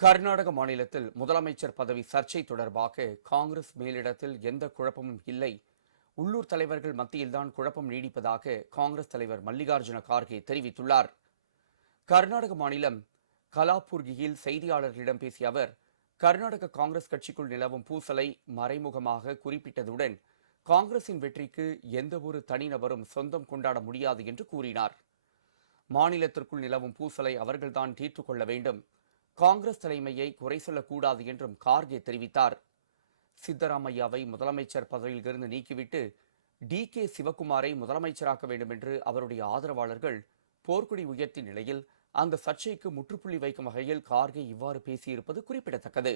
கர்நாடக மாநிலத்தில் முதலமைச்சர் பதவி சர்ச்சை தொடர்பாக காங்கிரஸ் மேலிடத்தில் எந்த குழப்பமும் இல்லை, உள்ளூர் தலைவர்கள் மத்தியில்தான் குழப்பம் நீடிப்பதாக காங்கிரஸ் தலைவர் மல்லிகார்ஜுன கார்கே தெரிவித்துள்ளார். கர்நாடக மாநிலம் கலாபுர்கியில் செய்தியாளர்களிடம் பேசிய அவர், கர்நாடக காங்கிரஸ் கட்சிக்குள் நிலவும் பூசலை மறைமுகமாக குறிப்பிட்டதுடன் காங்கிரசின் வெற்றிக்கு எந்தவொரு தனிநபரும் சொந்தம் கொண்டாட முடியாது என்று கூறினார். மாநிலத்திற்குள் நிலவும் பூசலை அவர்கள்தான் தீர்த்துக் கொள்ள வேண்டும், காங்கிரஸ் தலைமையை குறை சொல்லக்கூடாது என்றும் கார்கே தெரிவித்தார். சித்தராமையாவை முதலமைச்சர் பதவியில் இருந்து நீக்கிவிட்டு டி.கே. சிவக்குமாரை முதலமைச்சராக்க வேண்டும் என்று அவருடைய ஆதரவாளர்கள் போர்க்கொடி உயர்த்திய நிலையில் அந்த சர்ச்சைக்கு முற்றுப்புள்ளி வைக்கும் வகையில் கார்கே இவ்வாறு பேசியிருப்பது குறிப்பிடத்தக்கது.